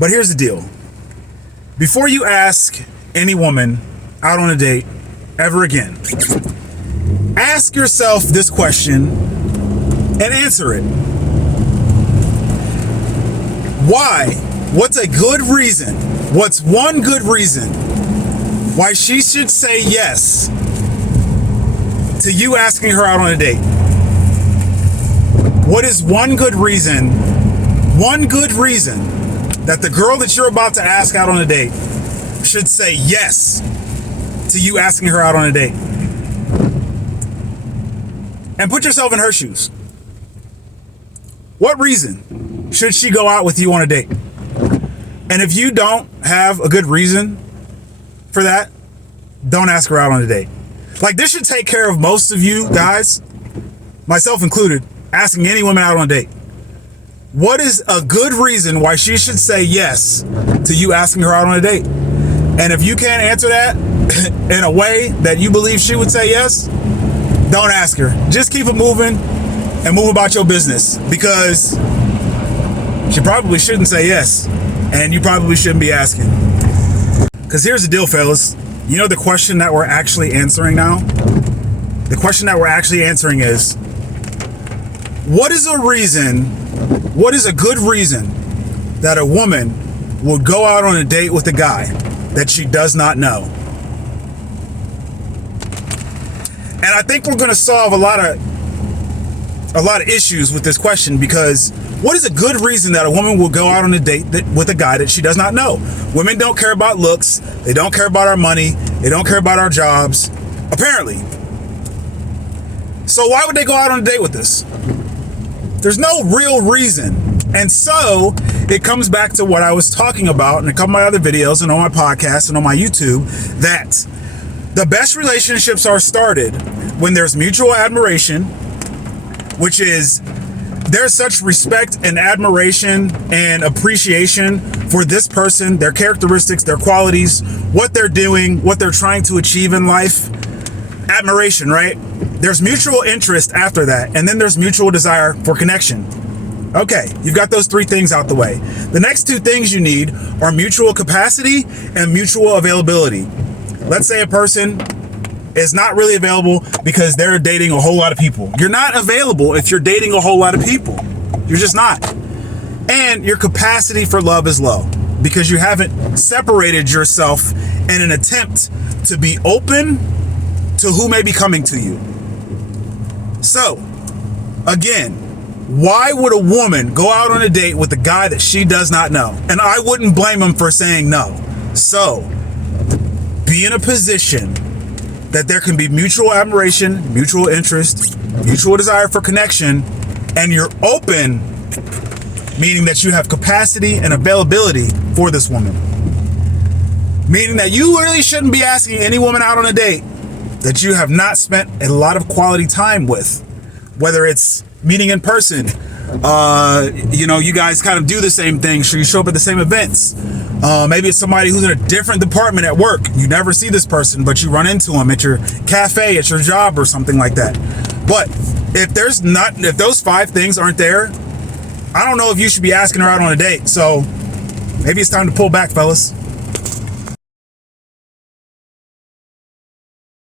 But here's the deal. Before you ask any woman out on a date ever again, ask yourself this question and answer it. Why? What's a good reason? What's one good reason why she should say yes to you asking her out on a date? What is one good reason that the girl that you're about to ask out on a date should say yes to you asking her out on a date? And put yourself in her shoes. What reason should she go out with you on a date? And if you don't have a good reason for that, don't ask her out on a date. Like, this should take care of most of you guys, myself included, asking any woman out on a date. What is a good reason why she should say yes to you asking her out on a date? And if you can't answer that in a way that you believe she would say yes, don't ask her. Just keep it moving and move about your business, because she probably shouldn't say yes, and you probably shouldn't be asking. Because here's the deal, fellas. You know the question that we're actually answering now? The question that we're actually answering is, what is a good reason that a woman would go out on a date with a guy that she does not know? And I think we're going to solve a lot of issues with this question, because what is a good reason that a woman will go out on a date with a guy that she does not know? Women don't care about looks. They don't care about our money. They don't care about our jobs, apparently. So why would they go out on a date with us? There's no real reason. And so it comes back to what I was talking about in a couple of my other videos and on my podcast and on my YouTube, that the best relationships are started when there's mutual admiration, which is there's such respect and admiration and appreciation for this person, their characteristics, their qualities, what they're doing, what they're trying to achieve in life. Admiration, right? There's mutual interest after that, and then there's mutual desire for connection. Okay, you've got those three things out the way. The next two things you need are mutual capacity and mutual availability. Let's say a person is not really available because they're dating a whole lot of people. You're not available if you're dating a whole lot of people. You're just not. And your capacity for love is low because you haven't separated yourself in an attempt to be open to who may be coming to you. So, again, why would a woman go out on a date with a guy that she does not know? And I wouldn't blame him for saying no. So, be in a position that there can be mutual admiration, mutual interest, mutual desire for connection, and you're open, meaning that you have capacity and availability for this woman. Meaning that you really shouldn't be asking any woman out on a date that you have not spent a lot of quality time with, whether it's meeting in person, you guys kind of do the same thing, so you show up at the same events. Maybe it's somebody who's in a different department at work. You never see this person, but you run into them at your cafe, at your job, or something like that. But if those five things aren't there, I don't know if you should be asking her out on a date. So maybe it's time to pull back, fellas.